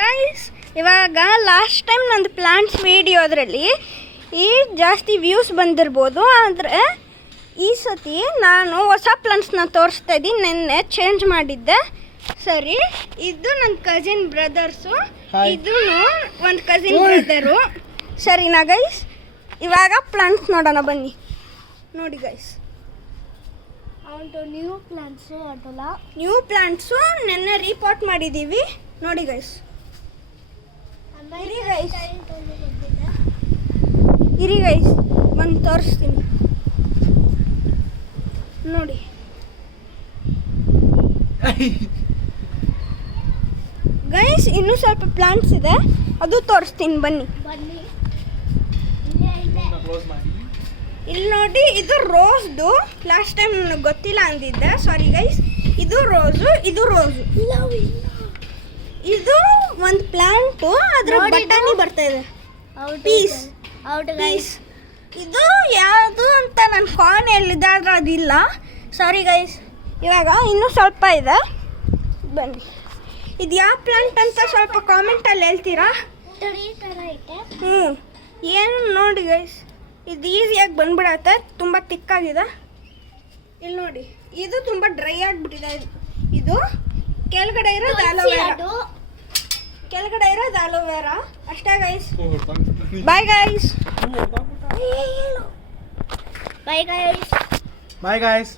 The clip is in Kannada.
ಗೈಸ್, ಇವಾಗ ಲಾಸ್ಟ್ ಟೈಮ್ ನಂದು ಪ್ಲಾಂಟ್ಸ್ ವಿಡಿಯೋದ್ರಲ್ಲಿ ಜಾಸ್ತಿ ವ್ಯೂಸ್ ಬಂದಿರ್ಬೋದು. ಆದರೆ ಈ ಸತಿ ನಾನು ಹೊಸ ಪ್ಲಾಂಟ್ಸ್ನ ತೋರಿಸ್ತಾ ಇದ್ದೀನಿ. ನೆನ್ನೆ ಚೇಂಜ್ ಮಾಡಿದ್ದೆ. ಸರಿ, ಇದು ನನ್ನ ಕಸಿನ್ ಬ್ರದರ್ಸು, ಇದೂ ಒಂದು ಕಸಿನ್ ಬ್ರದರು. ಸರಿನಾ ಗೈಸ್? ಇವಾಗ ಪ್ಲಾಂಟ್ಸ್ ನೋಡೋಣ ಬನ್ನಿ. ನೋಡಿ ಗೈಸ್, ನ್ಯೂ ಪ್ಲಾಂಟ್ಸು ನೆನ್ನೆ ರೀಪಾಟ್ ಮಾಡಿದ್ದೀವಿ. ನೋಡಿ ಗೈಸ್, ಇರಿ ಗೈಸ್, ಬಂದು ತೋರಿಸ್ತೀನಿ. ನೋಡಿ ಗೈಸ್, ಇನ್ನೂ ಸ್ವಲ್ಪ ಪ್ಲಾಂಟ್ಸ್ ಇದೆ, ಅದು ತೋರಿಸ್ತೀನಿ ಬನ್ನಿ. ಇಲ್ಲಿ ನೋಡಿ, ಇದು ರೋಸ್ದು. ಲಾಸ್ಟ್ ಟೈಮ್ ನನಗೆ ಗೊತ್ತಿಲ್ಲ ಅಂದಿದ್ದೆ, ಸಾರಿ ಗೈಸ್. ಇದು ರೋಸು, ಇದು ರೋಸು. ಇದು ಒಂದು ಪ್ಲಾಂಟು, ಅದರ ಬಟಾಣಿ ಬರ್ತಾ ಇದೆ. Peas guys. ಇದು ಯಾವುದು ಅಂತ ನನ್ನ ಕಾನ್ ಎಲ್ಲಿದೆ, ಆದರೆ ಅದಿಲ್ಲ. Sorry guys. ಇವಾಗ ಇನ್ನೂ ಸ್ವಲ್ಪ ಇದೆ, ಬನ್ನಿ. ಇದು ಯಾವ ಪ್ಲಾಂಟ್ ಅಂತ ಸ್ವಲ್ಪ ಕಾಮೆಂಟಲ್ಲಿ ಹೇಳ್ತೀರಾ? ಏನು ನೋಡಿ ಗೈಸ್, ಇದು ಈಸಿಯಾಗಿ ಬಂದ್ಬಿಡತ್ತೆ, ತುಂಬ ತಿಕ್ಕಾಗಿದೆ. ಇಲ್ಲಿ ನೋಡಿ, ಇದು ತುಂಬ ಡ್ರೈ ಆಗಿಬಿಟ್ಟಿದೆ. ಇದು ಕೆಳಗಡೆ ಇರೋದು ಅಲೋವೆರಾ ಅಷ್ಟೇ guys. Bye guys. Bye guys.